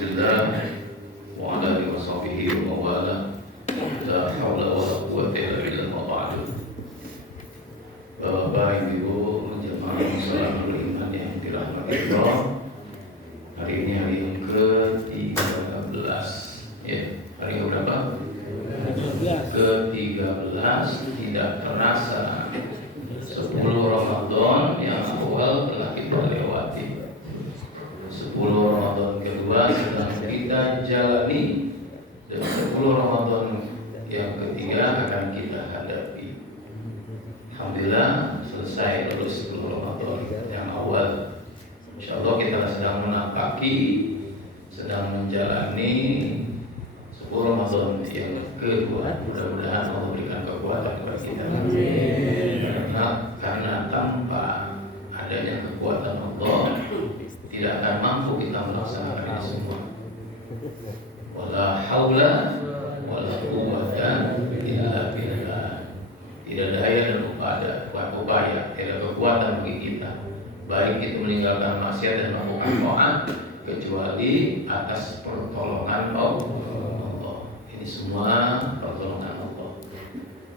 Rasulillah wa ala alihi wa sahbihi wa wala. La haula wa la quwwata illa billah wa ba'du. Bapak Ibu jemaah muslimin iman yang dirahmati Allah. Hari ini hari yang ke-13 ya. Hari yang berapa? Ke-13. Tidak terasa 10 Ramadan yang awal telah kita lewati. 10 Ramadan kedua sedang kita jalani, dan 10 Ramadan yang ketiga akan kita hadapi. Alhamdulillah selesai terus 10 Ramadan yang awal. Insyaallah kita sedang menapaki, sedang menjalani 10 Ramadan yang kedua. Mudah-mudahan Allah memberikan kekuatan kepada kita. Karena tanpa adanya kekuatan Allah tidak akan mampu kita melaksanakan ini semua. Wala haula wala quwwata illa billah. Tidak daya dan upaya, tidak kekuatan bagi kita, baik itu meninggalkan maksiat dan melakukan taat, kecuali atas pertolongan Allah. Ini semua pertolongan Allah.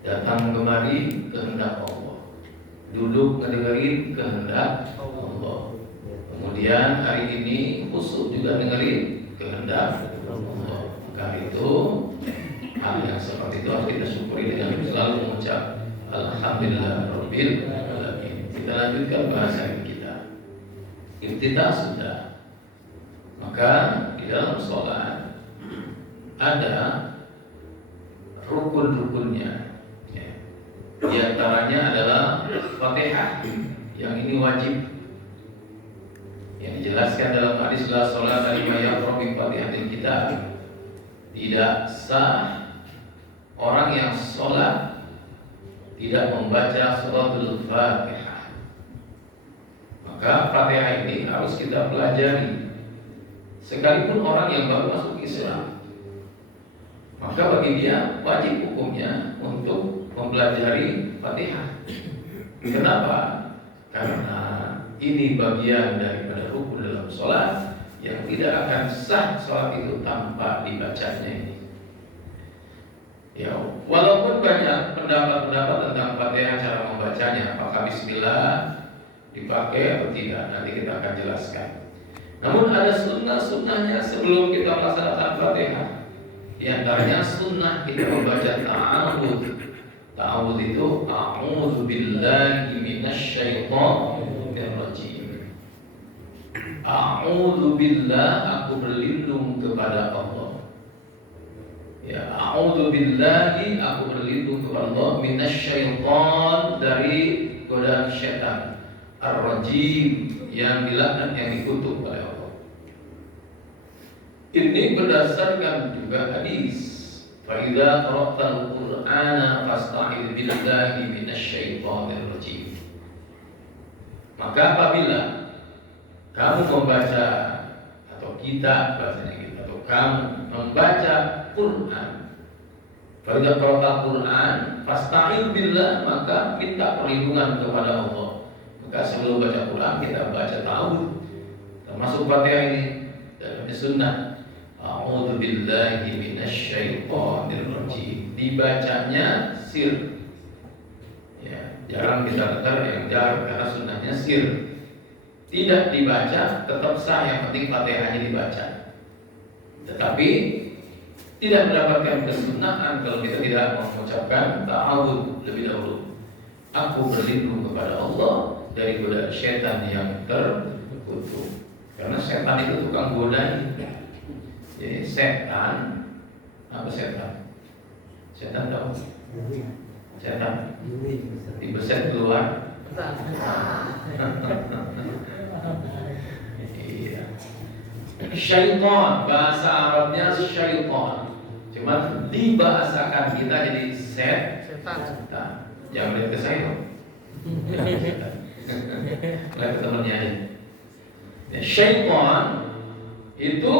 Datang kemari kehendak Allah, duduk mendengarin kehendak Allah. Kemudian hari ini khusus juga dengerin kehendak Allah. Maka itu hal yang seperti itu harus kita syukuri dengan selalu mengucap Alhamdulillah Rabbil Alamin. Kita lanjutkan bahasan kita. Iftitah sudah. Maka di dalam sholat ada rukun-rukunnya. Di antaranya adalah Fatihah, yang ini wajib, yang dijelaskan dalam hadis la sholat liman yaqra bi Fatihatil Kitab. Tidak sah orang yang sholat tidak membaca suratul Fatihah. Maka Fatihah ini harus kita pelajari, sekalipun orang yang baru masuk Islam. Maka bagi dia wajib hukumnya untuk mempelajari Fatihah. Kenapa? Karena ini bagian daripada rukun dalam sholat yang tidak akan sah sholat itu tanpa dibacanya ini. Ya, walaupun banyak pendapat-pendapat tentang Fatihah cara membacanya, apakah Bismillah dipakai atau tidak, nanti kita akan jelaskan. Namun ada sunnah-sunnahnya sebelum kita melaksanakan Fatihah. Di antaranya sunnah kita membaca ta'awudz. Ta'awudz itu a'udzu billahi minasyaitonir rajim. A'udzu billah, aku berlindung kepada Allah. Ya, a'udzu billahi, aku berlindung kepada Allah, minasyaiton, dari godaan syaitan, ar-rajim, yang dilaknat, yang dikutuk oleh Allah. Ini berdasarkan juga hadis, fa idza qara'tal qur'ana fasta'idz billahi minasyaitonir rajim. Maka apabila kamu membaca, atau kita bahasanya gitu, atau kamu membaca Quran, fa idza qara'tal Quran fasta'idz billah, maka minta perlindungan kepada Allah. Maka sebelum baca Quran kita baca ta'awudz, termasuk Fatihah ini dalam sunnah. A'udzu billahi minasyaitonir rajim. Dibacanya sir. Ya, jarang kita dengar yang jar karena sunnahnya sir. Tidak dibaca tetap sah, yang penting Fatihahnya dibaca. Tetapi tidak mendapatkan kesunahan kalau kita tidak mengucapkan ta'awudz lebih dahulu. Aku berlindung kepada Allah dari godaan syaitan yang terkutuk. Karena setan itu tukang godain. Jadi setan, apa setan? Setan tahu? Setan dibeset keluar. Iya. Syaitan, bahasa Arabnya syaitan. Cuma dibahasakan kita jadi setan. Jangan lihat ke saya. Lihat ke temannya aja. Syaitan itu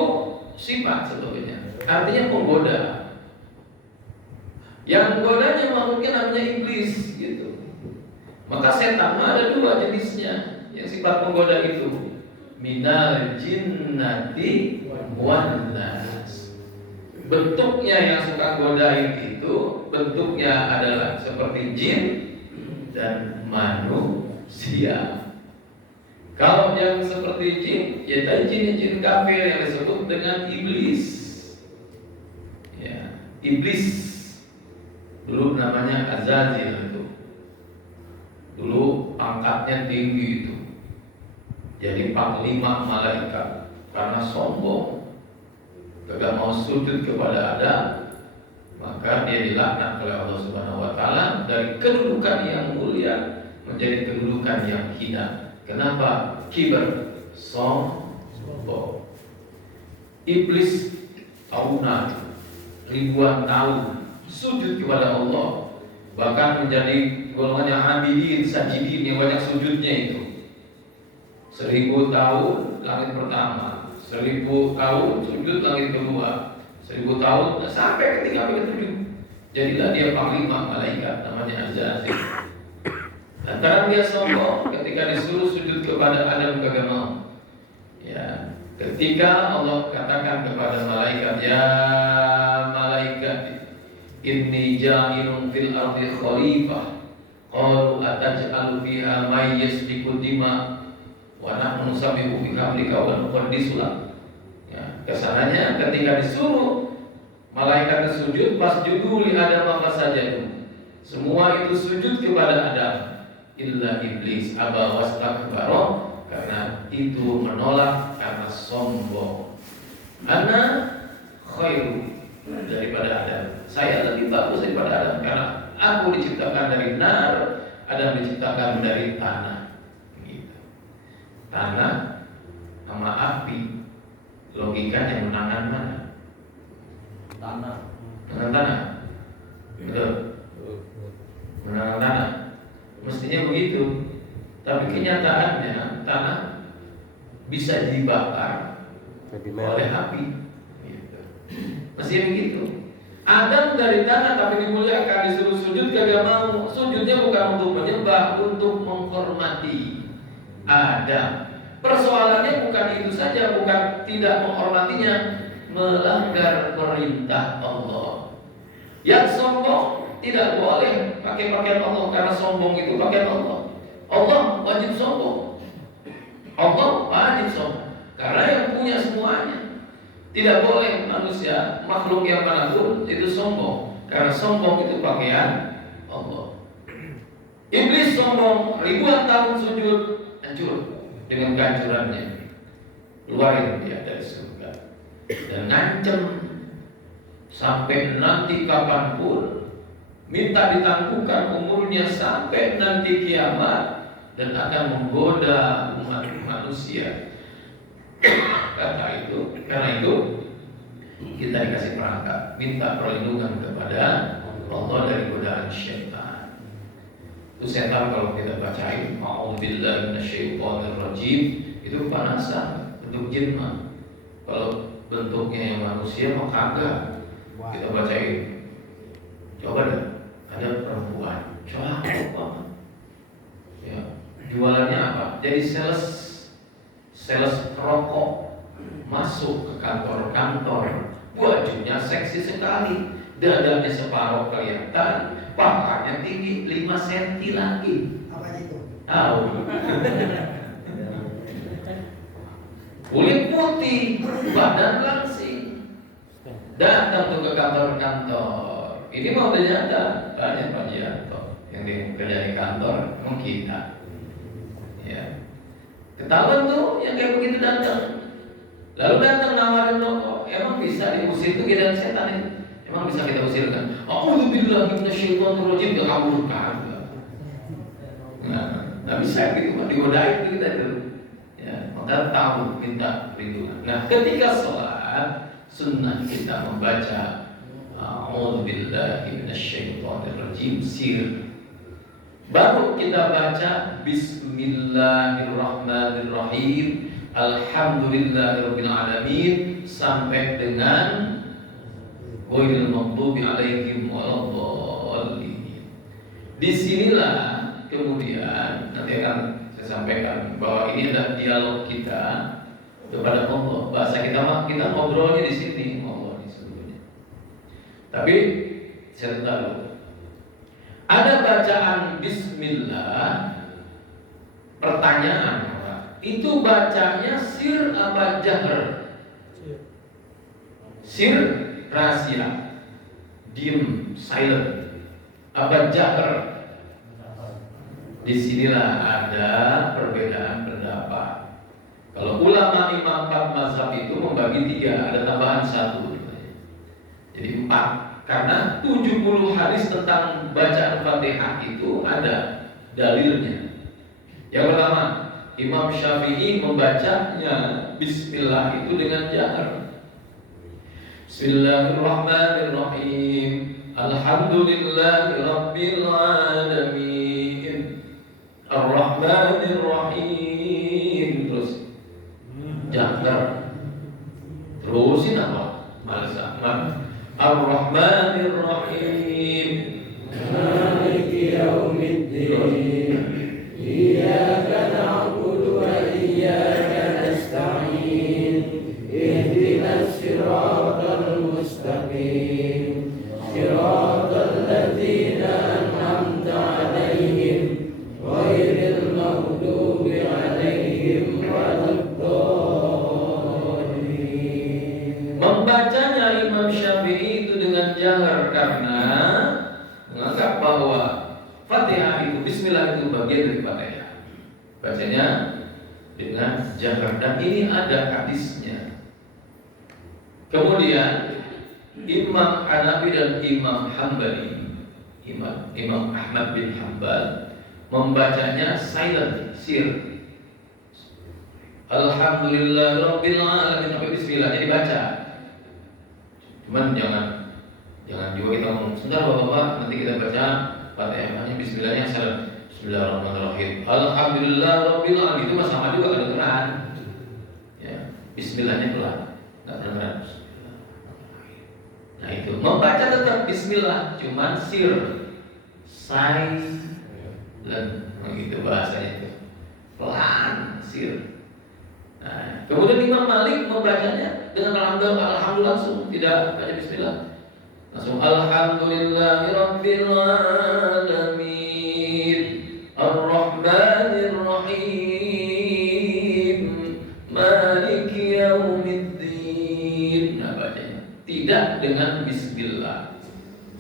sifat sebetulnya, artinya penggoda. Yang menggodanya mungkin namanya iblis gitu. Maka setan ada dua jenisnya yang sifat penggoda itu. minal jinnati wan nas. Bentuknya yang suka godain itu bentuknya adalah seperti jin dan manusia. Kalau yang seperti jin, ya tadi jin kafir yang disebut dengan iblis. Ya, iblis dulu namanya Azazil itu. Dulu pangkatnya tinggi itu. Jadi panglima malaikat karena sombong, tidak mau sujud kepada Adam, maka dia dilaknat oleh Allah Subhanahu wa taala dari kedudukan yang mulia menjadi kedudukan yang hina. Kenapa? Kibar, sombong. Iblis tahunan, ribuan tahun sujud kepada Allah, bahkan menjadi golongan yang abidin, sajidin yang banyak sujudnya itu. 1000 tahun langit pertama, 1000 tahun sujud langit kedua, 1000 tahun sampai ketika ke-7. Jadilah dia panglima malaikat namanya Azazil. Lantaran dia sombong ketika disuruh sujud kepada Adam kagak mau. Ya, ketika Allah katakan kepada malaikat, ya malaikat, inni ja'ilun fil ardi khalifah. Qalu ataj'alu fiha may yasfiku dima wa nahnu nusabbihu bihamdika wa nuqaddisu lak. Ya, kesananya ketika disuruh malaikat sujud fasjudu li Adam apa saja itu. Semua itu sujud kepada Adam. Illa iblis aba wastakbara, karena itu menolak karena sombong. Ana khairu daripada Adam. Saya lebih bagus daripada Adam karena aku diciptakan dari nar, Adam diciptakan dari tanah. Gitu. Tanah sama api, logikanya menangan mana? Tanah. Menangan tanah. Betul. Menangan tanah. Mestinya begitu. Tapi kenyataannya tanah bisa dibakar oleh api. Gitu. Mestinya begitu. Adam dari tanah tapi dimuliakan, disuruh sujud kagak mau. Sujudnya bukan untuk menyembah, untuk menghormati Adam. Persoalannya bukan itu saja, bukan tidak menghormatinya, melanggar perintah Allah. Yang sombong tidak boleh pakai pakaian Allah karena sombong itu pakaian Allah. Allah wajib sombong. Allah wajib sombong karena yang punya semuanya. Tidak boleh manusia, makhluk yang manapun itu sombong, karena sombong itu pakaian Allah. Iblis sombong, ribuan tahun sujud, hancur dengan kehancurannya. Keluarin dia dari surga dan ngancem sampai nanti kapanpun, minta ditangguhkan umurnya sampai nanti kiamat dan akan menggoda umat manusia. Karena itu kita dikasih perangkat, minta perlindungan kepada Allah dari godaan syaitan. Itu setan kalau kita bacain a'udzubillahi minasyaitonirrajim itu kepanasan, bentuk jin mah. Kalau bentuknya yang manusia mah kagak. Kita bacain. Coba deh, ada perempuan cakep banget. Ya, jualannya apa? Jadi sales rokok, masuk ke kantor-kantor, bajunya seksi sekali, dadanya separuh kelihatan, pahanya tinggi 5 cm lagi. Apa itu? Tahu? Kulit putih, badan langsing, datang tuh ke kantor-kantor. Ini mau ternyata tanya Pak Jianto yang kerja di kantor, emang kita. Ya. Ketahuan tuh yang kayak begitu datang. Lalu datang nawarin rokok. Emang bisa diusir tuh godaan setan ini? Emang bisa kita usirkan? A'udzubillahi minasyaitonirrajim, gak kabur kagak. Nah, bisa gitu mah digodain kita tuh. Ya, maka tahu minta perlindungan. Nah, ketika sholat sunnah kita membaca a'udzubillahi minasyaitonirrajim sir. Baru kita baca Bismillahirrahmanirrahim, Alhamdulillahirabbil alamin sampai dengan ghairil maghdubi alaihim waladdallin. Disinilah kemudian nanti akan saya sampaikan bahwa ini adalah dialog kita kepada Allah. Bahasa kita mah kita ngobrolnya di sini, ngobrol di sebelumnya. Tapi sebentar dulu. Ada bacaan Bismillah. Pertanyaan, itu bacanya sir apa jahr? Sir, rahasia, diem, silent. Apa jahr? Disinilah ada perbedaan pendapat. Kalau ulama imam 4 mazhab itu membagi 3, ada tambahan 1. Jadi 4. Karena 70 hadis tentang bacaan Fatihah itu ada dalilnya. Yang pertama, Imam Syafi'i membacanya Bismillah itu dengan jahar. Bismillahirrahmanirrahim. Alhamdulillahirabbil alamin. Ar-Rahmanirrahim. Terus jahar. Terusin apa? Malas amat. Ar-Rahmanirrahim. Maliki yaumiddin. Iyyaka na'budu wa iyyaka nasta'in. Ihdinas siratal mustaqim. Siratal ladzina an'amta 'alaihim ghairil maghdubi 'alaihim waladdallin. Membacanya Imam Syafi'i itu dengan jahar karena menganggap bahwa Fatihah itu Bismillah itu bagian dari Fatihah. Bacanya dengan jahar dan ini ada hadisnya. Kemudian Imam Hanafi dan Imam Hambali, Imam Ahmad bin Hanbal membacanya silent, sir. Alhamdulillahirabbil alamin sampai Bismillah jadi baca. Cuman jangan juga kita ngomong sebentar Bapak, nanti kita baca Fatihahnya Bismillahnya salah. Bismillahirrahmanirrahim. Alhamdulillahirabbil alamin itu sama juga kedengeran. Ya, Bismillahnya pelan, enggak kedengeran. Nah itu membaca tetap Bismillah, cuman sir, silent, begitu bahasanya itu, pelan, sir. Nah, kemudian Imam Malik membacanya dengan alhamdulillah langsung, tidak baca Bismillah, langsung Alhamdulillahirabbil alamin, Ar-Rahmanirrahim, Maliki yaumiddin. Nah bacanya tidak dengan Bismillah.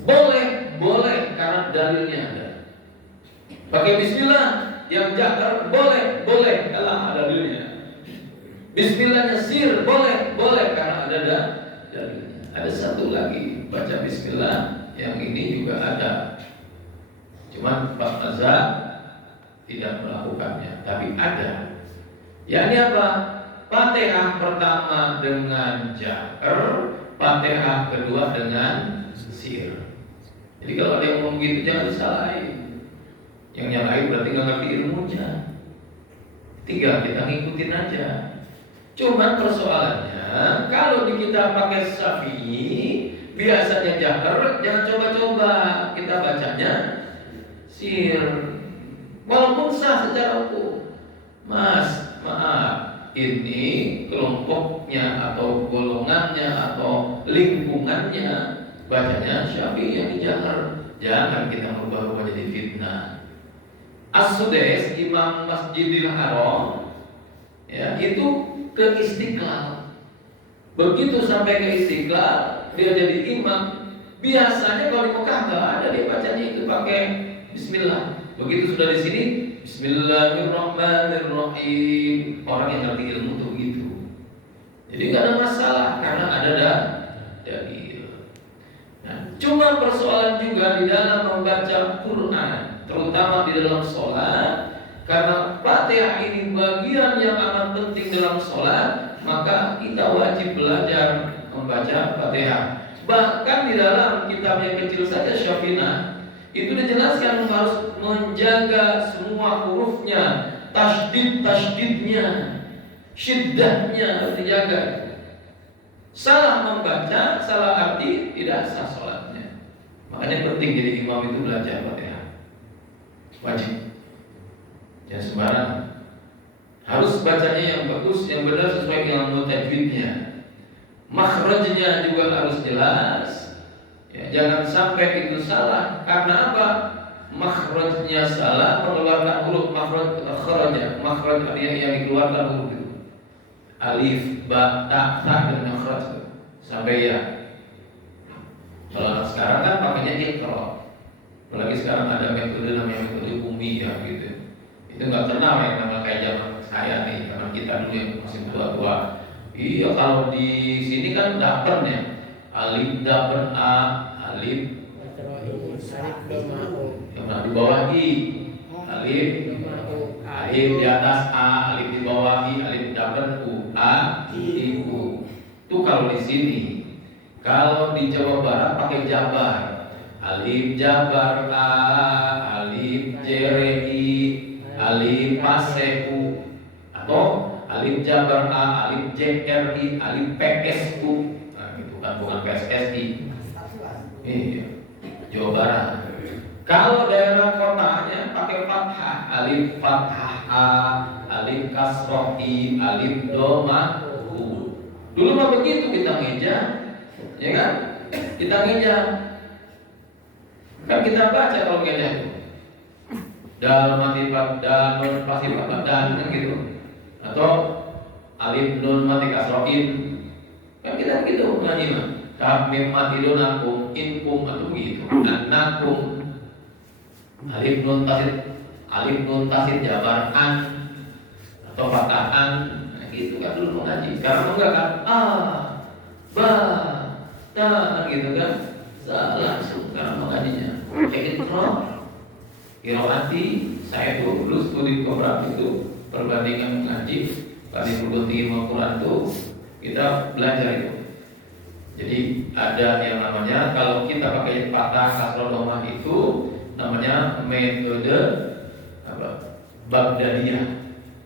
Boleh karena dalilnya ada. Pakai Bismillah yang jahar boleh kalau ada dalilnya. Bismillahnya sir boleh karena ada dalilnya. Ada satu lagi baca Bismillah yang ini juga ada. Cuman Pak Mazhab tidak melakukannya, tapi ada. Yakni apa? Fatihah pertama dengan jahar, Fatihah kedua dengan sir. Jadi kalau ada yang ngomong gitu jangan disalahin. Yang nyalahin berarti nggak ngerti ilmunya. Tinggal kita ngikutin aja. Cuman persoalannya kalau di kita pakai Syafi'i biasanya jahar, jangan coba-coba kita bacanya sir. Walaupun sah secara hukum. Mas, maaf, ini kelompoknya atau golongannya atau lingkungannya bacanya Syafi'i yang dijahar. Jangan kita merubah-rubah jadi fitnah. As-Sudais, Imam Masjidil Haram, ya itu ke Istiqlal. Begitu sampai ke Istiqlal, dia jadi imam. Biasanya kalau di Mekah nggak ada dia bacanya itu pakai Bismillah. Begitu sudah di sini, Bismillahirrahmanirrahim. Orang yang ngerti ilmu tuh begitu. Jadi nggak ada masalah karena ada dalil. Nah, cuma persoalan juga di dalam membaca Quran, terutama di dalam sholat. Karena Fatihah ini bagian yang amat penting dalam sholat, maka kita wajib belajar membaca Fatihah. Bahkan di dalam kitab yang kecil saja Syafinah itu dijelaskan harus menjaga semua hurufnya, tasdidnya, syiddahnya harus dijaga. Salah membaca, salah arti tidak sah sholatnya. Makanya penting jadi imam itu belajar Fatihah. Wajib. Jangan sembarang. Harus bacanya yang bagus, yang benar sesuai dengan tajwidnya. Makhrajnya juga harus jelas. Ya, jangan sampai itu salah. Karena apa? Makhrajnya salah, mengeluarkan huruf makhrajnya. Makhraj yang dikeluarkan huruf itu. Alif, ba, ta, dan makhraj sampai ya. Kalau sekarang kan pakainya iqra. Apalagi sekarang ada metode namanya metode umiyah gitu. Itu nggak kenal yang nama kayak zaman saya nih, zaman kita dulu yang masih tua-tua. Iya, kalau di sini kan dapen ya. Alif dapen a, alif yang di bawah i, alif, alif di atas a, alif di bawah i, alif dapen u, a, i, u. Itu kalau di sini. Kalau di Jawa Barat pakai jabar. Alif jabar a, alif jere i, alif paseku, atau alif jabar a, alif jri, alif psu. Nah, itu kan bukan pssi. Iya, Jawa Barat. Kalau daerah kotanya pakai fathah, alif fathah a, alif kasroh i, alif doma u. Dulu mah begitu kita ngeja, ya kan? Kita ngeja. Kan kita baca kalau ngeja itu. Dal mati dal nun pasti dan kan gitu. Atau alif nun mati kasrohin. Kan kita begitu ngaji mah. Kami mati donakum inkum atau begitu. Nakum alif nun tasid jabar an atau fathah an. Nah, gitu kan dulu mengaji. Sekarang enggak kan? Ba ta gitu kan. Salah langsung sekarang mengajinya. Iqra, qiraati. Saya dulu studi Quran itu perbandingan mengaji pada perguruan tinggi Quran itu kita belajar itu. Jadi ada yang namanya kalau kita pakai fathah kasroh dhammah itu namanya metode apa? Baghdadiyah.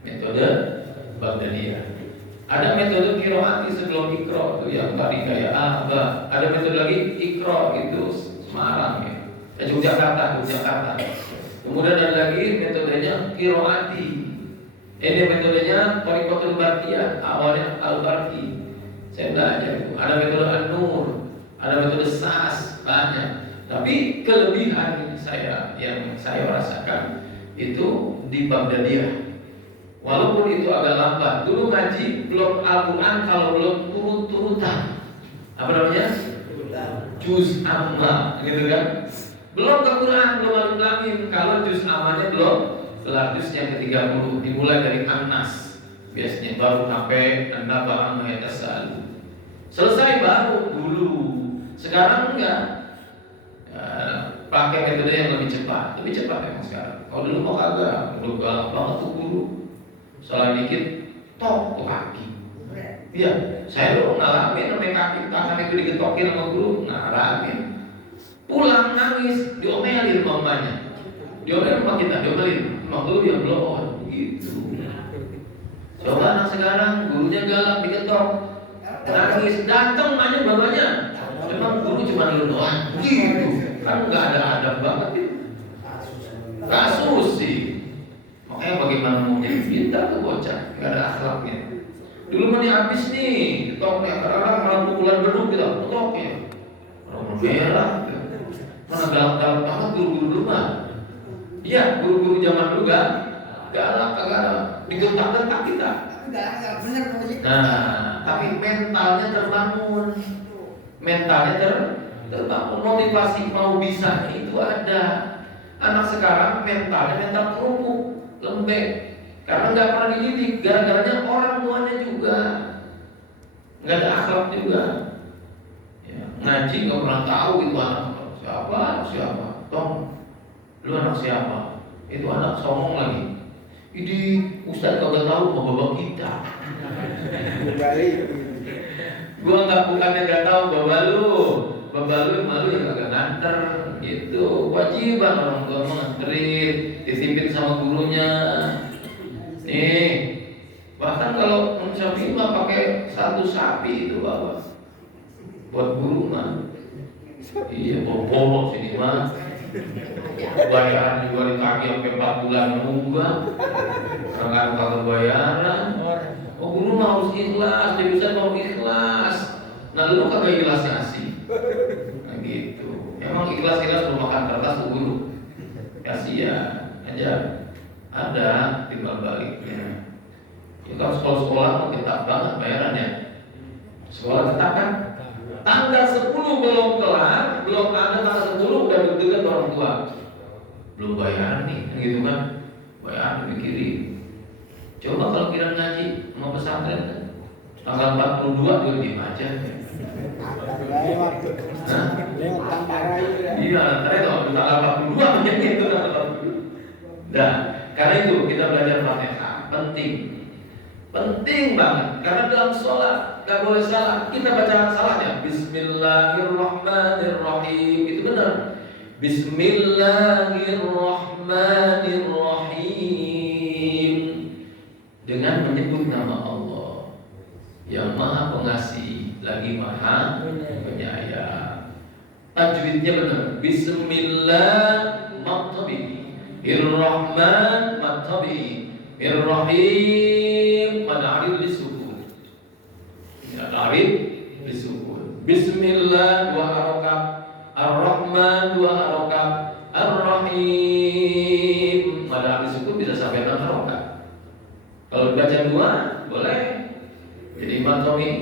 Metode Baghdadiyah. Ada metode qiraati sebelum Iqra itu yang bari kayak ba. Ada metode lagi Iqra itu Semarang ya. Yogyakarta. Kemudian ada lagi metodenya qiraati. Ini metodenya Thariqatul Barqiyah, awalnya Al-Barqi. Saya belajar itu. Ada metode An-Nur, ada metode Sas, banyak. Tapi kelebihan yang saya rasakan itu di Baghdadiyah. Walaupun itu agak lambat. Dulu ngaji belum Al-Quran kalau belum turut-turutan. Apa namanya? Juz amma, gitu kan? Belum ke Quran, belum alif kalau juz ammanya belum kelar juz yang ke-30 dimulai dari An-Nas. Biasanya baru sampai An-Naba amma yatasaalu. Selesai baru dulu. Sekarang enggak. Pakai metode yang lebih cepat memang sekarang. Kalau dulu mau kagak, dulu galak banget tuh guru. Salah dikit, tok ke kaki. Iya, saya dulu ngalamin sampai kaki tangan itu digetokin sama guru, ngalamin. Pulang nangis, diomelin mamanya. Diomelin sama kita, diomelin. Emang lu yang belum begitu. Coba anak sekarang gurunya galak diketok, nangis, datang nanya babanya. Memang guru cuma lu doang, gitu. Kan nggak ada adab banget itu. Kasus sih. Makanya bagaimana mau jadi pintar tuh bocah, nggak ada akhlaknya. Dulu mana habis nih, ketok nih, kadang-kadang malah pukulan beduk kita, ketok ya. Orang merah. Mana galak-galak banget guru-guru dulu mah. Iya, guru-guru zaman dulu galak, digentak-gentak kita. Nah, tapi mentalnya terbangun. Terbangun, motivasi mau bisa itu ada. Anak sekarang mentalnya mental kerupuk, lembek. Karena nggak pernah dididik, gara-garanya orang tuanya juga nggak ada akhlak juga. Ya, ngaji nggak pernah tahu itu anak siapa, Tong, lu anak siapa? Itu anak songong lagi. Ini Ustaz kagak tahu mau bawa kita. Bukannya nggak tahu bawa lu malu yang kagak nganter gitu. Kewajiban orang tua menganterin, disiplin sama gurunya. Nih, bahkan kalau Syafi'i mah pakai satu sapi itu bawa buat guru mah. Iya, bawa sini mah. Bayaran juga ditagih sampai 4 bulan nunggu. Karena kagak bayaran. Oh guru mah harus ikhlas, dia bisa mau ikhlas. Nah lu kagak ikhlas ngasih. Nah gitu. Emang ikhlas belum makan kertas tuh guru. Kasihan aja. Ada timbal baliknya. Itu kan sekolah-sekolah mau ketat banget bayarannya. Sekolah ketat kan? Tanggal 10 belum kelar, belum ada tanggal 10 udah deg-degan orang tua. Belum bayaran nih, gitu kan? Bayaran dikirim. Coba kalau kira ngaji mau pesantren kan? Tanggal 42 juga diem aja. Lewat tanggaran juga. Iya, ternyata waktu tanggal 42 yang itu. Nah, karena itu kita belajar Fatihah penting. Penting banget karena dalam sholat gak boleh salah. Kita baca salahnya Bismillahirrahmanirrahim, itu benar. Bismillahirrahmanirrahim, dengan menyebut nama Allah yang Maha Pengasih lagi Maha Penyayang. Tajwidnya benar. Bismillah maktabi, Irrahman maktabi, Irrahim mad'arif lisukun. Mad'arif lisukun. Bismillah 2 harokat, Ar-Rahman 2 harokat, Ar-Rahim mad'arif lisukun bisa sampai 6 harokat. Kalau dibaca 2 boleh. Jadi mad'arif.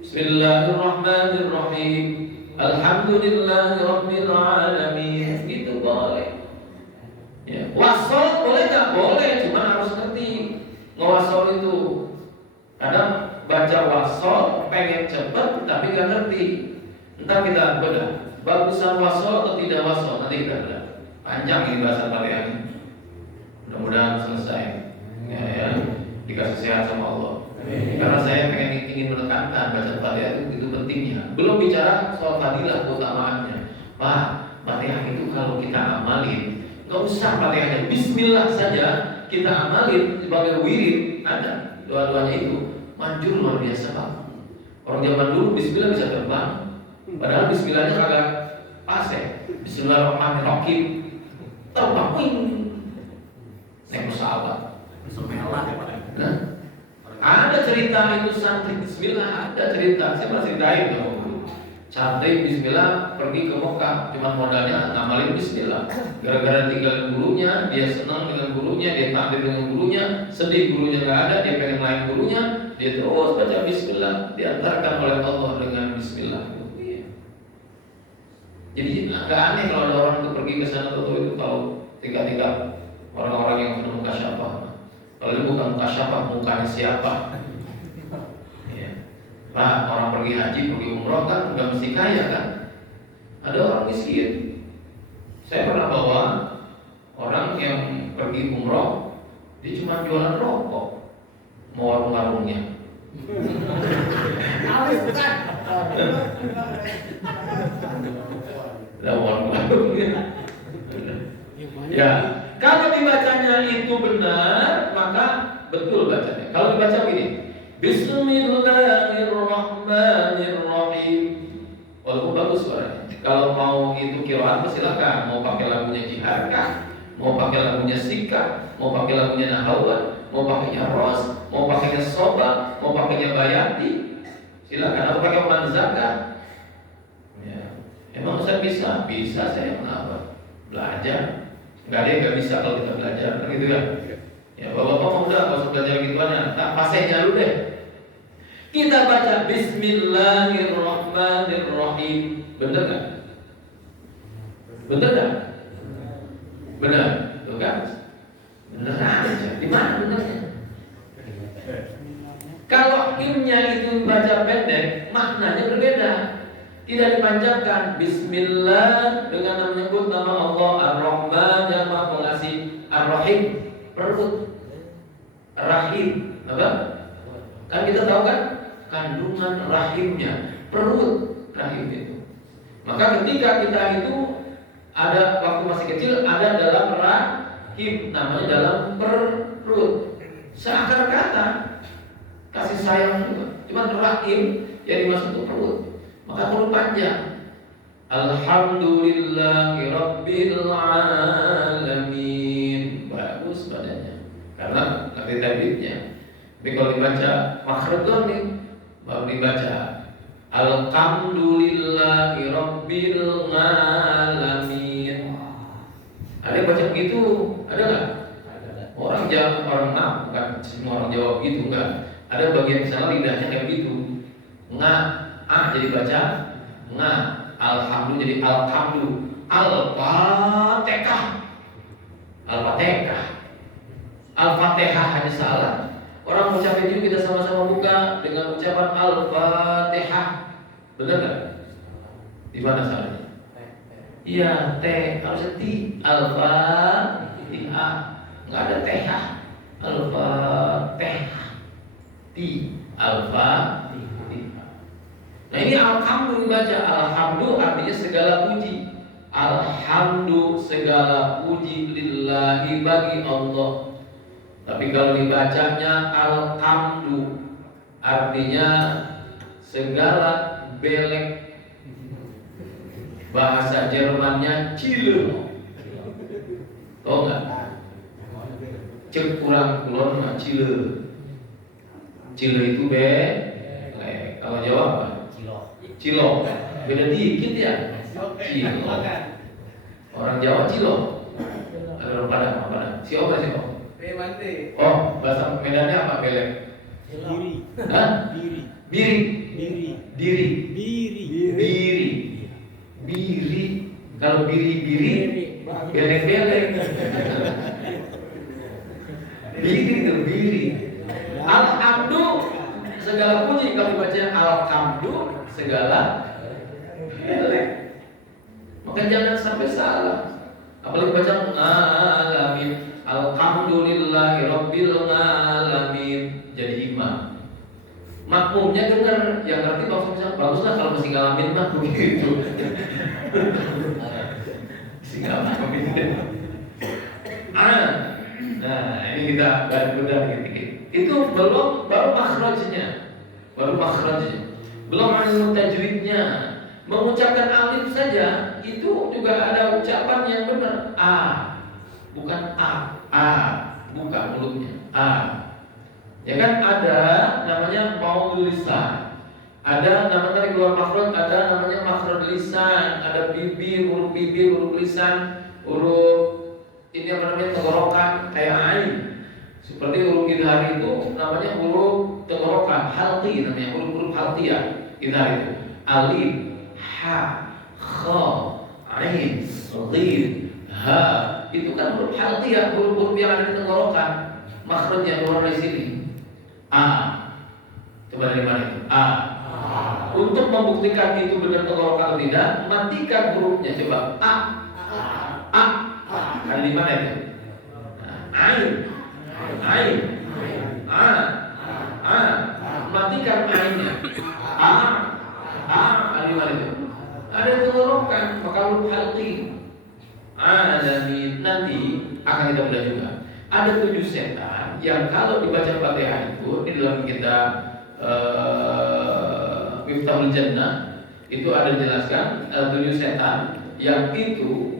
Bismillahirrahmanirrahim, Alhamdulillahirabbil alamin, itu boleh. Ya, wasol boleh nggak? Boleh, cuma harus ngerti ngewasol itu. Kadang baca wasol pengen cepet tapi nggak ngerti. Ntar kita bedah bagusan wasol atau tidak wasol, nanti kita bedah. Panjang ini bahasa Fatihah ini. Mudah-mudahan selesai. Ya, dikasih sehat sama Allah. Karena saya ingin menekankan baca Fatihah itu pentingnya. Belum bicara soal fadilah keutamaannya. Pak, Fatihah itu kalau kita amalin, gak usah Fatihahnya, Bismillah saja kita amalin sebagai wirid, ada doa-doanya itu manjur luar biasa Pak. Orang zaman dulu Bismillah bisa terbang, padahal Bismillahnya kagak pas ya. Bismillahirrahmanirrahim terbang, naik pesawat. Nah, ada cerita itu santri Bismillah, ada cerita. Saya pernah ceritain dong. Santri Bismillah pergi ke Mekah, cuma modalnya ngamalin Bismillah. Gara-gara tinggalin gurunya, dia senang dengan gurunya, dia takdir dengan gurunya, sedih gurunya nggak ada, dia pengen lain gurunya, dia terus baca Bismillah, diantarkan oleh Allah dengan Bismillah. Jadi nggak aneh kalau ada orang itu pergi ke sana atau itu kalau tiga-tiga orang-orang yang sudah mukasyafah. Kalau itu bukan mukasyafah, mukanya siapa? Pak, orang pergi haji, pergi umroh kan udah mesti kaya kan? Ada orang miskin. Saya pernah bawa orang yang pergi umroh, dia cuma jualan rokok, mau warung-warungnya. Warung-warungnya. Ya, kalau dibacanya itu benar, maka betul bacanya. Kalau dibaca begini, Bismillahirrahmanirrahim, walaupun bagus suaranya. Kalau mau itu qiraat silakan. Mau pakai lagunya Jiharkah, mau pakai lagunya Sika, mau pakai lagunya Nahawan, mau pakainya Ros, mau pakainya Soba, mau pakainya Bayati, silakan. Atau pakai Manzaka. Ya. Emang saya bisa? Bisa saya, kenapa? Belajar. Nggak ada yang nggak bisa kalau kita belajar, kan gitu kan? Ya bapak-bapak mau udah nggak usah belajar gituannya. Tak pasenya dulu deh. Kita baca Bismillahirrahmanirrahim. Bener gak? Bener gak? Bener, tuh kan? Bener aja. Di mana benernya? Kalau imnya itu baca pendek, maknanya berbeda. Tidak dipanjangkan. Bismillah dengan menyebut nama Allah Ar-Rahman yang Maha Pengasih, Ar-Rahim perut, Rahim apa? Kan kita tahu kan kandungan rahimnya, perut rahim itu. Maka ketika kita itu ada waktu masih kecil ada dalam rahim, namanya dalam perut. Seakar kata kasih sayang juga, cuma rahim yang dimaksud itu perut. Maka perut panjang. Alhamdulillahi Rabbil Alamin. Bagus bacanya, karena nanti tabitnya. Tapi kalau dibaca makhraj nih, baru dibaca Alhamdulillahi Rabbil Alamin. Ada yang baca begitu? Ada nggak? Orang Jawa, bukan semua orang Jawa begitu, enggak. Ada bagian misalnya lidahnya kayak begitu. Jadi baca alhamdulillah jadi alhamdulillah. Al-Fatihah hanya salah. Orang mengucapkan itu kita sama-sama buka dengan ucapan Al-Fatihah. Benar nggak? Di mana salahnya? Iya, harusnya ti. Al-Fatihah. Nggak ada TH. Al-Fatihah. Ti. Al-Fatihah. Nah ini alhamdulillah dibaca. Alhamdulillah artinya segala puji. Alhamdulillah segala puji lillahi bagi Allah. Tapi kalau dibacanya alhamdulillah artinya segala belek. Bahasa Jermannya Cile. Tahu nggak? Cek kurang kulon mah Cile. Cile itu belek. Kalau Jawa apa? Cilok. Beda dikit ya. Cilok. Orang Jawa cilok. Ada orang Padang apa? Siapa sih kok? Oh, bahasa Medannya apa belek? Hah? Biri. Kalau biri belek. Biri. Alhamdulillah segala puji, kalau dibaca alhamdulillah segala belek. Maka jangan sampai salah. Apalagi baca alamin. Alhamdulillahi Rabbil Alamin. Jadi imam. Makmumnya dengar, yang ngerti maksudnya baguslah kalau masih ngalamin mah begitu. Masih ngalamin. Nah, ini kita bedah dikit. Itu baru makhrajnya. Belum ilmu tajwidnya. Mengucapkan alif saja itu juga ada ucapan yang benar. Bukan buka mulutnya. Ya kan ada namanya maudul lisan. Ada namanya di luar makhraj, ada namanya makhraj lisan, ada bibir, huruf lisan, huruf ini apa namanya tenggorokan kayak ain. Seperti huruf idhar itu namanya huruf tenggorokan, halqi namanya huruf halqiyah. Idhar itu alif, ha, kha, ain, ghin, ha. Itu kan huruf halqiyah, huruf yang ada di tenggorokan. Makhrajnya keluar dari sini. Coba dari mana itu? Untuk membuktikan itu benar tenggorokan atau tidak, matikan hurufnya. Coba ada di mana itu? Ain. Matikan ainnya. Ada di mana itu? Ada di tenggorokan, maka huruf halqi. Nanti akan kita bedah juga. Ada 7 setan yang kalau dibaca Fatihah itu di dalam kitab Miftahul Jannah itu ada dijelaskan 7 setan yang itu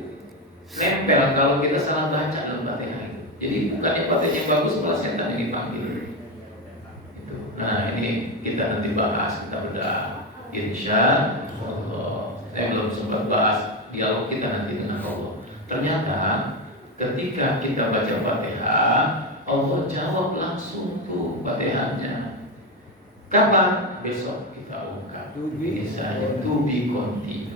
nempel kalau kita salah baca dalam Fatihah. Jadi bukan Fatihah yang bagus, malah setan yang dipanggil. Nah ini kita nanti bahas, kita bedah insya Allah. Saya belum sempat bahas dialog kita nanti dengan Allah. Ternyata ketika kita baca Fatihah, Allah jawab langsung tuh Fatihahnya. Kapan? Besok kita ungkap. Misalnya to be continue.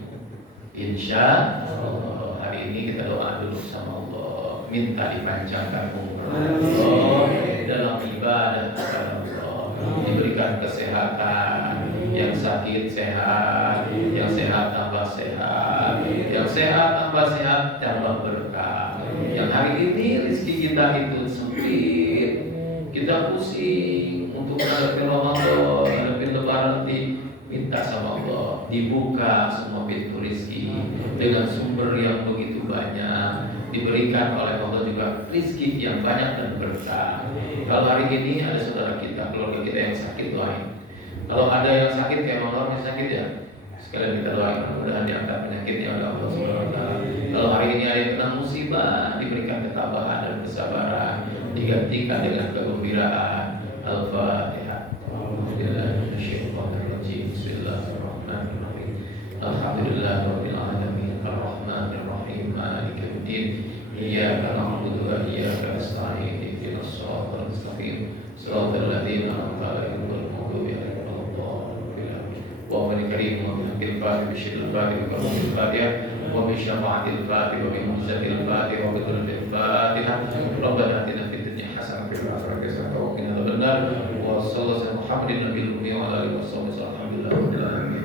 Insya Allah. Hari ini kita doa dulu sama Allah, minta dipanjangkan umur Allah dalam ibadah kepada Allah, diberikan kesehatan, yang sakit sehat, yang sehat tambah sehat, yang sehat tambah sehat tambah berkah. Yang hari ini rezeki kita itu sempit, kita pusing untuk menghadapi Ramadan, menghadapi Lebaran nanti, minta sama Allah dibuka semua pintu rezeki dengan sumber yang begitu banyak, diberikan oleh Allah juga rezeki yang banyak dan berkah. Kalau hari ini ada saudara kita, keluarga kita yang sakit, doain. Kalau ada yang sakit kayak orang yang sakit ya, Sekalian kita doakan mudah-mudahan diangkat penyakitnya oleh Allah Subhanahu wa taala. Kalau hari ini ada yang kena musibah, diberikan ketabahan dan kesabaran, digantikan dengan kegembiraan. Al-Fatihah. Bismillahirrahmanirrahim. Alhamdulillahirabbil alamin. Arrahmanirrahim. Maliki yaumiddin. Iyyaka na'budu wa iyyaka nasta'in. Ihdinas siratal mustaqim. Shiratal ladzina an'amta 'alaihim ghairil maghdubi 'alaihim waladdallin. Wa man karim wa min al-fatih bi shiril fatih wa bi al-fatihah wa bi syafa'atil fatih wa bi mu'jizatil fatih wa bi dhurril fatihah. Rabbana atina fid dunya hasanah wa fil akhirati hasanah wa qina adzabannar. Wa sallallahu alaihi wa sallam Muhammadin nabiyil ummi wa ala alihi wa sahbihi. Alhamdulillah rabbil alamin.